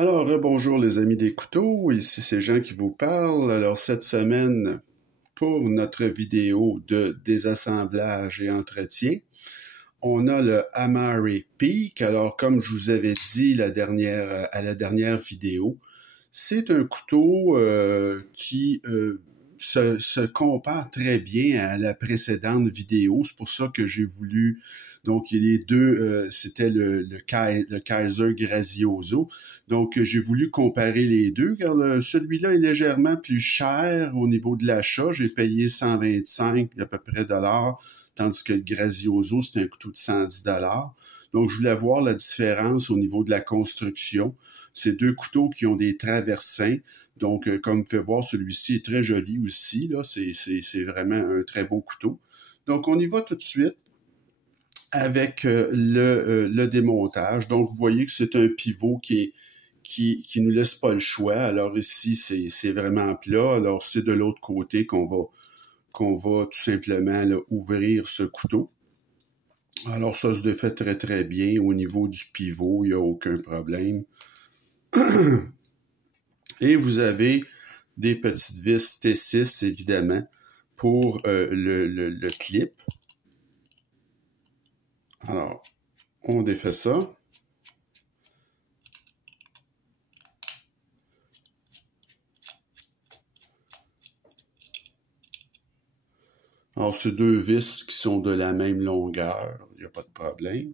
Alors, bonjour les amis des couteaux, ici c'est Jean qui vous parle. Alors cette semaine, pour notre vidéo de désassemblage et entretien, on a le Amari Peak. Alors comme je vous avais dit à la dernière vidéo, c'est un couteau qui se compare très bien à la précédente vidéo. C'est pour ça que j'ai voulu... Donc, les deux, c'était le Kaiser Grazioso. Donc, j'ai voulu comparer les deux, car celui-là est légèrement plus cher au niveau de l'achat. J'ai payé 125 à peu près dollars, tandis que le Grazioso, c'est un couteau de 110 dollars. Donc, je voulais voir la différence au niveau de la construction. C'est deux couteaux qui ont des traversins. Donc, comme vous pouvez voir, celui-ci est très joli aussi. Là, c'est vraiment un très beau couteau. Donc, on y va tout de suite avec le démontage. Donc, vous voyez que c'est un pivot qui nous laisse pas le choix. Alors ici, c'est vraiment plat. Alors, c'est de l'autre côté qu'on va tout simplement là, ouvrir ce couteau. Alors, ça se défait très, très bien. Au niveau du pivot, il n'y a aucun problème. Et vous avez des petites vis T6, évidemment, pour le clip. Alors, on défait ça. Alors, c'est deux vis qui sont de la même longueur. Il n'y a pas de problème.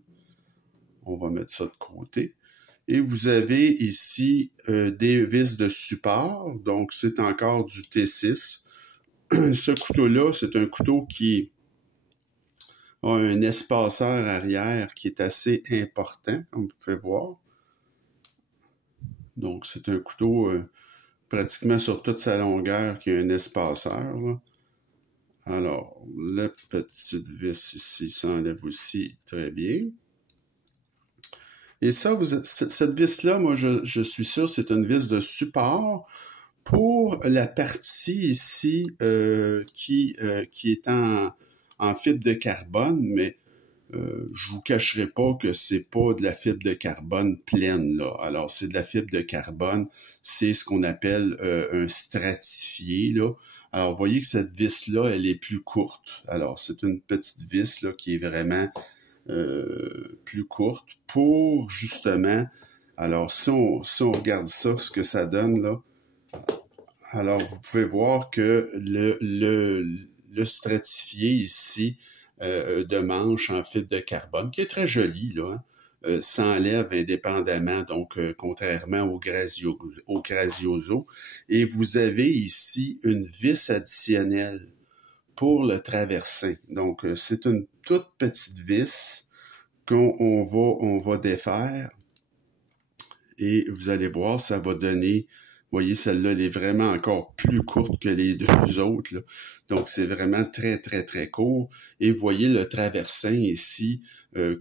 On va mettre ça de côté. Et vous avez ici des vis de support. Donc, c'est encore du T6. Ce couteau-là, c'est un couteau qui a un espaceur arrière qui est assez important, comme vous pouvez voir. Donc, c'est un couteau pratiquement sur toute sa longueur qui a un espaceur, là. Alors, la petite vis ici s'enlève aussi très bien. Et ça, cette vis-là, moi, je suis sûr, c'est une vis de support pour la partie ici qui est en fibre de carbone, mais je vous cacherai pas que c'est pas de la fibre de carbone pleine, là. Alors, c'est de la fibre de carbone, c'est ce qu'on appelle un stratifié, là. Alors, vous voyez que cette vis-là, elle est plus courte. Alors, c'est une petite vis, là, qui est vraiment plus courte pour, justement... Alors, si on regarde ça, ce que ça donne, là, alors, vous pouvez voir que le stratifié ici de manche en fibre de carbone, qui est très joli, là, hein, s'enlève indépendamment, donc contrairement au Grazioso. Et vous avez ici une vis additionnelle pour le traversin. Donc, c'est une toute petite vis qu'on va défaire. Et vous allez voir, ça va donner... Vous voyez, celle-là, elle est vraiment encore plus courte que les deux autres, là. Donc, c'est vraiment très, très, très court. Et vous voyez le traversin ici,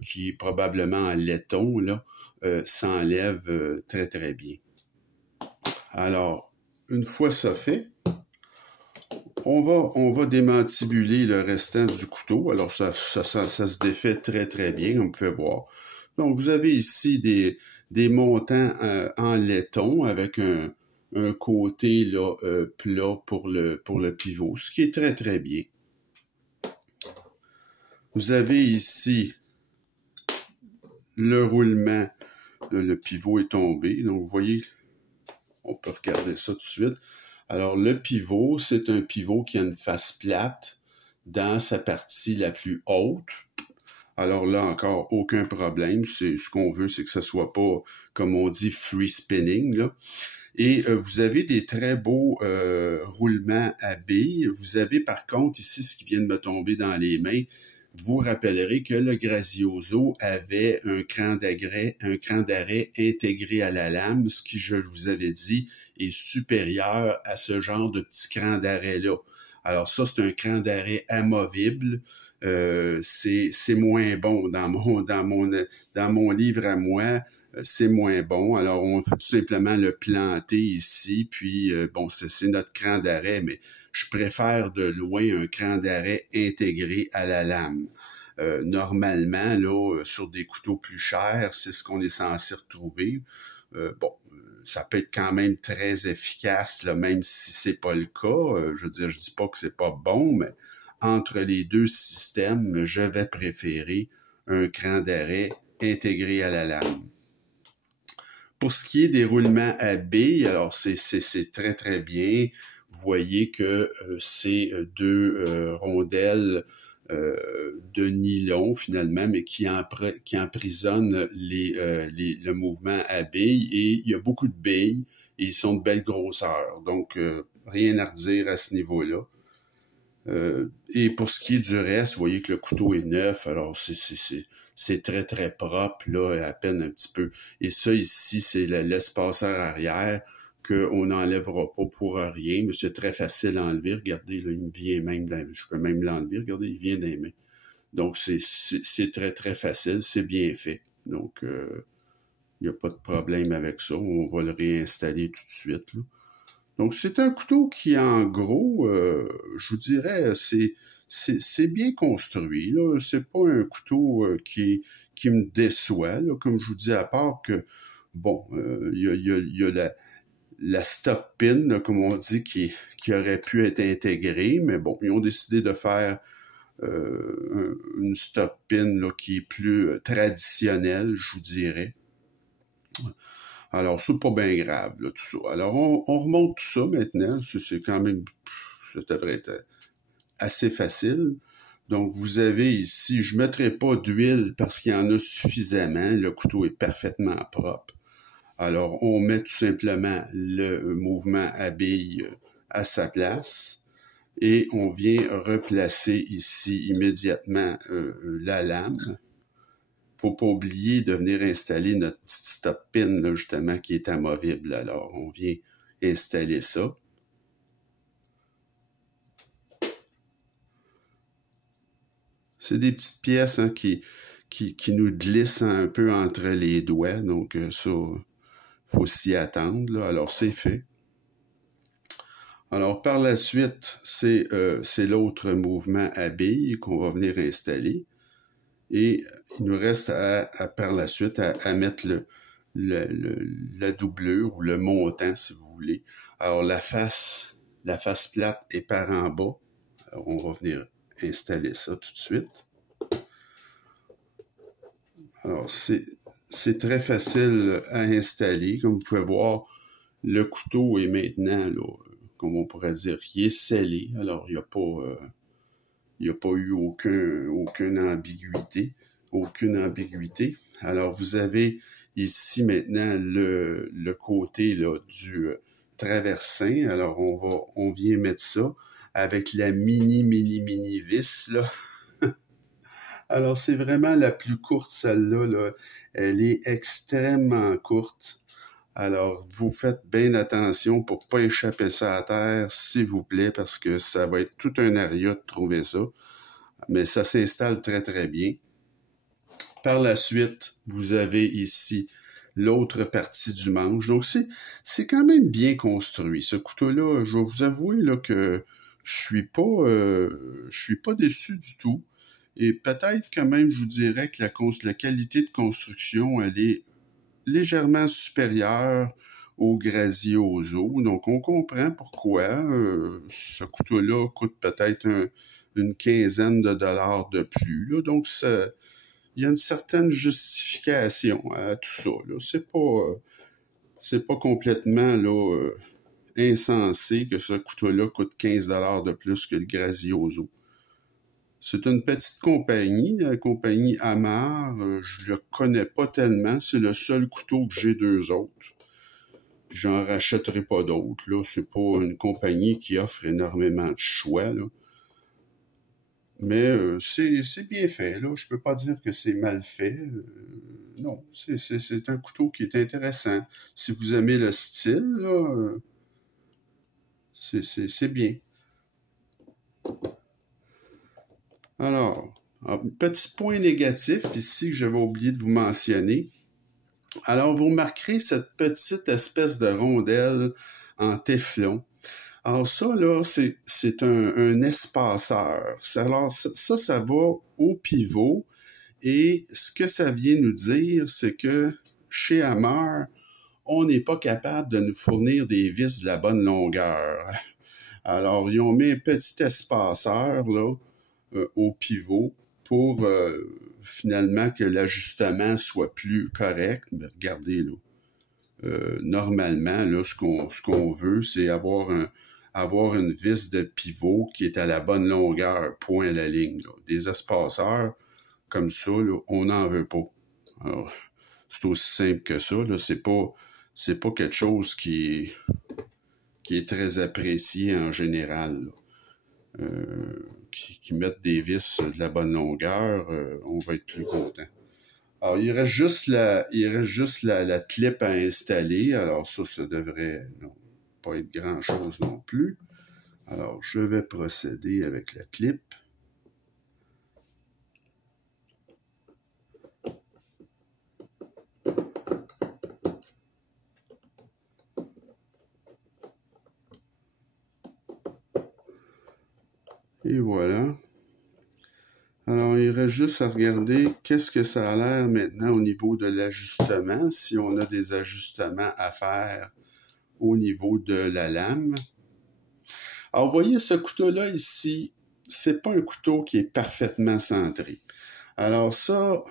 qui est probablement en laiton, là, s'enlève très, très bien. Alors, une fois ça fait, on va démantibuler le restant du couteau. Alors, ça se défait très, très bien, comme vous pouvez voir. Donc, vous avez ici des montants en laiton avec un côté là, plat pour le pivot, ce qui est très, très bien. Vous avez ici le roulement, le pivot est tombé. Donc, vous voyez, on peut regarder ça tout de suite. Alors, le pivot, c'est un pivot qui a une face plate dans sa partie la plus haute. Alors là, encore, aucun problème. Ce qu'on veut, c'est que ça soit pas, comme on dit, free spinning, là. Et vous avez des très beaux roulements à billes. Vous avez par contre ici ce qui vient de me tomber dans les mains. Vous rappellerez que le Grazioso avait un cran d'arrêt intégré à la lame, ce qui, je vous avais dit, est supérieur à ce genre de petit cran d'arrêt-là. Alors ça, c'est un cran d'arrêt amovible. C'est moins bon dans mon livre à moi. C'est moins bon. Alors, on fait tout simplement le planter ici, puis bon, c'est notre cran d'arrêt, mais je préfère de loin un cran d'arrêt intégré à la lame. Normalement, là, sur des couteaux plus chers, c'est ce qu'on est censé retrouver. bon, ça peut être quand même très efficace, là, même si c'est pas le cas. Je veux dire, je dis pas que c'est pas bon, mais entre les deux systèmes, je vais préférer un cran d'arrêt intégré à la lame. Pour ce qui est des roulements à billes, alors c'est très très bien. Vous voyez que c'est deux rondelles de nylon finalement, mais qui emprisonnent le mouvement à billes. Et il y a beaucoup de billes et ils sont de belle grosseur. Donc, rien à redire à ce niveau-là. Et pour ce qui est du reste, vous voyez que le couteau est neuf, alors c'est très très propre, là, à peine un petit peu. Et ça ici, c'est l'espaceur arrière qu'on n'enlèvera pas pour rien, mais c'est très facile à enlever. Regardez, là, il me vient même, je peux même l'enlever, regardez, il vient des mains. Donc c'est très très facile, c'est bien fait. Donc il n'y a pas de problème avec ça, on va le réinstaller tout de suite, là. Donc, c'est un couteau qui, en gros, je vous dirais, c'est bien construit, là. C'est pas un couteau qui me déçoit, là, comme je vous dis, à part que, bon, il y a la stop pin, là, comme on dit, qui aurait pu être intégrée, mais bon, ils ont décidé de faire une stop pin là, qui est plus traditionnelle, je vous dirais. Alors, c'est pas bien grave, là, tout ça. Alors, on remonte tout ça maintenant. C'est quand même, ça devrait être assez facile. Donc, vous avez ici, je ne mettrai pas d'huile parce qu'il y en a suffisamment. Le couteau est parfaitement propre. Alors, on met tout simplement le mouvement à bille à sa place. Et on vient replacer ici immédiatement la lame. Faut pas oublier de venir installer notre petite stop pin, là, justement, qui est amovible. Alors, on vient installer ça. C'est des petites pièces hein, qui nous glissent un peu entre les doigts. Donc, ça, faut s'y attendre, là. Alors, c'est fait. Alors, par la suite, c'est l'autre mouvement à billes qu'on va venir installer. Et il nous reste par la suite à mettre la doublure ou le montant, si vous voulez. Alors, la face plate est par en bas. Alors, on va venir installer ça tout de suite. Alors, c'est très facile à installer. Comme vous pouvez voir, le couteau est maintenant, là, comme on pourrait dire, il est scellé. Alors, il n'y a pas eu aucune ambiguïté. Alors, vous avez ici maintenant le côté là, du traversin. Alors, on vient mettre ça avec la mini vis, là. Alors, c'est vraiment la plus courte, celle-là, là. Elle est extrêmement courte. Alors, vous faites bien attention pour pas échapper ça à terre, s'il vous plaît, parce que ça va être tout un aria de trouver ça. Mais ça s'installe très, très bien. Par la suite, vous avez ici l'autre partie du manche. Donc, c'est quand même bien construit. Ce couteau-là, je vais vous avouer là, que je suis pas déçu du tout. Et peut-être quand même, je vous dirais que la qualité de construction, elle est légèrement supérieure au Grazioso. Donc, on comprend pourquoi ce couteau-là coûte peut-être une quinzaine de dollars de plus. Là. Donc, il y a une certaine justification à tout ça. Là. C'est pas complètement là, insensé que ce couteau-là coûte 15 dollars de plus que le Grazioso. C'est une petite compagnie, la compagnie Amarre. Je le connais pas tellement. C'est le seul couteau que j'ai d'eux autres. J'en rachèterai pas d'autres. Là, c'est pas une compagnie qui offre énormément de choix. Là. Mais c'est bien fait. Là, je peux pas dire que c'est mal fait. Non, c'est un couteau qui est intéressant. Si vous aimez le style, là, c'est bien. Alors, petit point négatif ici que j'avais oublié de vous mentionner. Alors, vous remarquerez cette petite espèce de rondelle en téflon. Alors ça, là, c'est un espaceur. Alors, ça va au pivot. Et ce que ça vient nous dire, c'est que chez Hammer, on n'est pas capable de nous fournir des vis de la bonne longueur. Alors, ils ont mis un petit espaceur là, au pivot pour finalement que l'ajustement soit plus correct. Mais regardez là. Normalement, là, ce qu'on veut, c'est avoir une vis de pivot qui est à la bonne longueur, point à la ligne. Là. Des espaceurs comme ça, là, on n'en veut pas. Alors, c'est aussi simple que ça. Là. C'est pas quelque chose qui est très apprécié en général. Qui mettent des vis de la bonne longueur, on va être plus content. Alors, il reste juste la clip à installer. Alors, ça devrait pas être grand-chose non plus. Alors, je vais procéder avec la clip. Et voilà. Alors, il reste juste à regarder qu'est-ce que ça a l'air maintenant au niveau de l'ajustement, si on a des ajustements à faire au niveau de la lame. Alors, vous voyez, ce couteau-là ici, c'est pas un couteau qui est parfaitement centré. Alors ça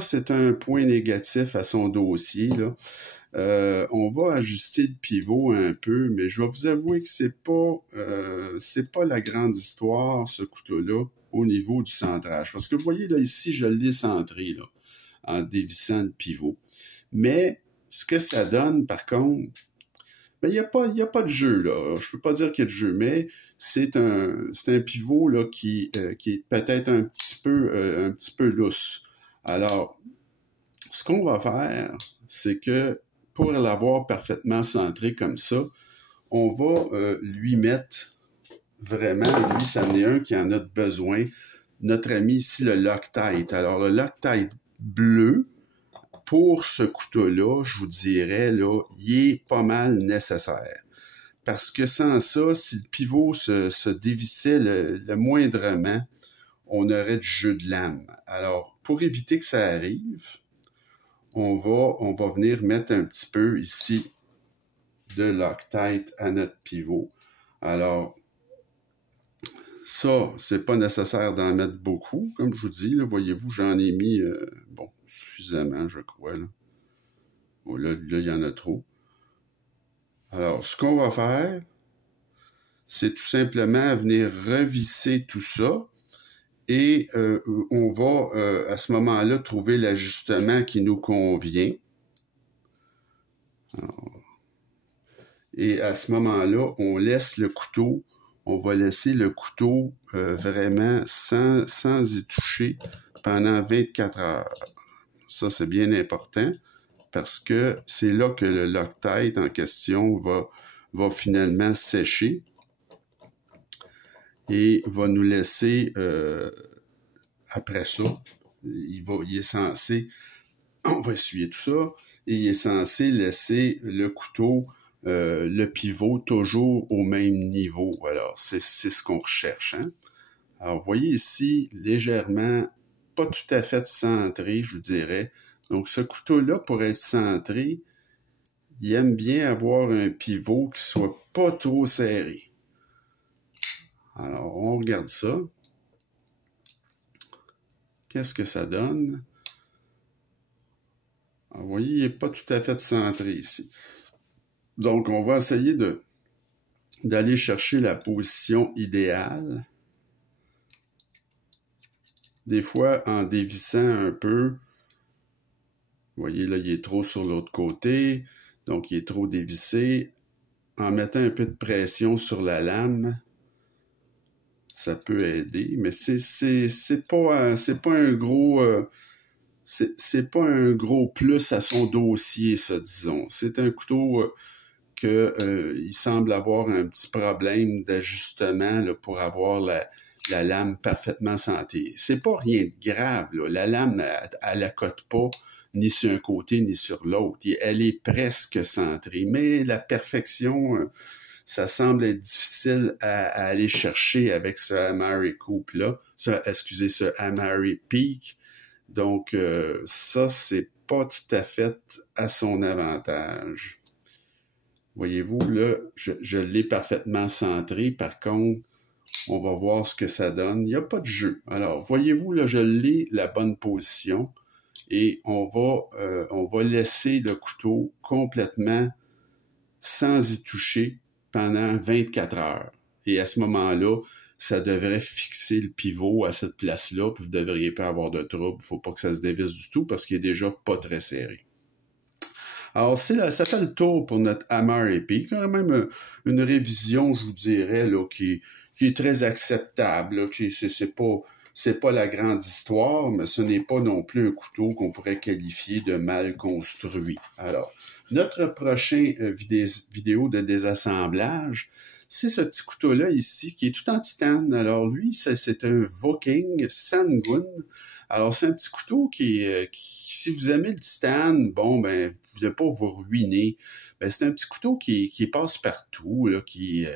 c'est un point négatif à son dossier, là. On va ajuster le pivot un peu, mais je vais vous avouer que c'est pas la grande histoire, ce couteau-là, au niveau du centrage. Parce que vous voyez, là, ici, je l'ai centré, là, en dévissant le pivot. Mais, ce que ça donne, par contre, ben, il y a pas de jeu, là. Je peux pas dire qu'il y a de jeu, mais c'est un pivot, là, qui est peut-être un petit peu lousse. Alors, ce qu'on va faire, c'est que, pour l'avoir parfaitement centré comme ça, on va lui mettre vraiment, lui, ça en est un qui en a besoin. Notre ami ici, le Loctite. Alors, le Loctite bleu, pour ce couteau-là, je vous dirais, là, il est pas mal nécessaire. Parce que sans ça, si le pivot se dévissait le moindrement, on aurait du jeu de lame. Alors, pour éviter que ça arrive, on va venir mettre un petit peu ici de Loctite à notre pivot. Alors, ça, c'est pas nécessaire d'en mettre beaucoup, comme je vous dis. Là, voyez-vous, j'en ai mis, suffisamment, je crois. Là, bon, là, il y en a trop. Alors, ce qu'on va faire, c'est tout simplement venir revisser tout ça et on va, à ce moment-là, trouver l'ajustement qui nous convient. Alors, et à ce moment-là, on laisse le couteau. On va laisser le couteau vraiment sans y toucher pendant 24 heures. Ça, c'est bien important parce que c'est là que le Loctite en question va finalement sécher et va nous laisser, après ça, il est censé, on va essuyer tout ça, et il est censé laisser le couteau le pivot toujours au même niveau. Alors, c'est ce qu'on recherche. Hein? Alors, vous voyez ici, légèrement, pas tout à fait centré, je vous dirais. Donc, ce couteau-là, pour être centré, il aime bien avoir un pivot qui soit pas trop serré. Alors, on regarde ça. Qu'est-ce que ça donne? Alors, vous voyez, il n'est pas tout à fait centré ici. Donc, on va essayer d'aller chercher la position idéale. Des fois, en dévissant un peu, vous voyez, là, il est trop sur l'autre côté, donc il est trop dévissé. En mettant un peu de pression sur la lame, ça peut aider, mais c'est pas un gros... c'est pas un gros plus à son dossier, ça, disons. C'est un couteau... il semble avoir un petit problème d'ajustement là, pour avoir la lame parfaitement centrée. C'est pas rien de grave. Là. La lame, elle accote pas ni sur un côté ni sur l'autre. Elle est presque centrée. Mais la perfection, ça semble être difficile à aller chercher avec ce Amari Coupe-là. Ce Amari Peak. Donc, ça, c'est pas tout à fait à son avantage. Voyez-vous, là, je l'ai parfaitement centré. Par contre, on va voir ce que ça donne. Il n'y a pas de jeu. Alors, voyez-vous, là, je l'ai la bonne position et on va laisser le couteau complètement sans y toucher pendant 24 heures. Et à ce moment-là, ça devrait fixer le pivot à cette place-là, puis vous ne devriez pas avoir de trouble. Il ne faut pas que ça se dévisse du tout parce qu'il est déjà pas très serré. Alors, ça fait le tour pour notre hammer épée. Quand même une révision, je vous dirais, là, qui est très acceptable. Là, c'est pas la grande histoire, mais ce n'est pas non plus un couteau qu'on pourrait qualifier de mal construit. Alors, notre prochain vidéo de désassemblage, c'est ce petit couteau-là ici, qui est tout en titane. Alors, lui, c'est un Viking Sangun. Alors, c'est un petit couteau si vous aimez le titane, bon, ben, vous ne voulez pas vous ruiner. Ben, c'est un petit couteau qui passe partout, là, qui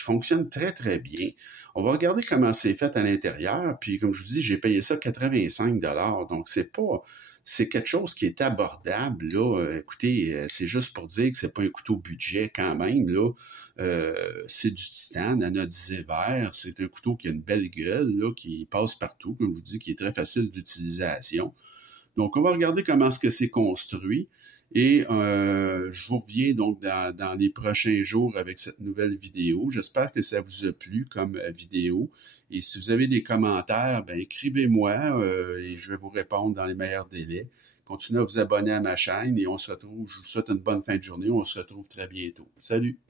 fonctionne très, très bien. On va regarder comment c'est fait à l'intérieur. Puis, comme je vous dis, j'ai payé ça 85 $. Donc, c'est quelque chose qui est abordable, là. Écoutez, c'est juste pour dire que c'est pas un couteau budget quand même, là. C'est du titane, anodisé vert. C'est un couteau qui a une belle gueule, là, qui passe partout, comme je vous dis, qui est très facile d'utilisation. Donc, on va regarder comment est-ce que c'est construit. Et je vous reviens donc dans les prochains jours avec cette nouvelle vidéo. J'espère que ça vous a plu comme vidéo. Et si vous avez des commentaires, ben écrivez-moi et je vais vous répondre dans les meilleurs délais. Continuez à vous abonner à ma chaîne et je vous souhaite une bonne fin de journée. On se retrouve très bientôt. Salut!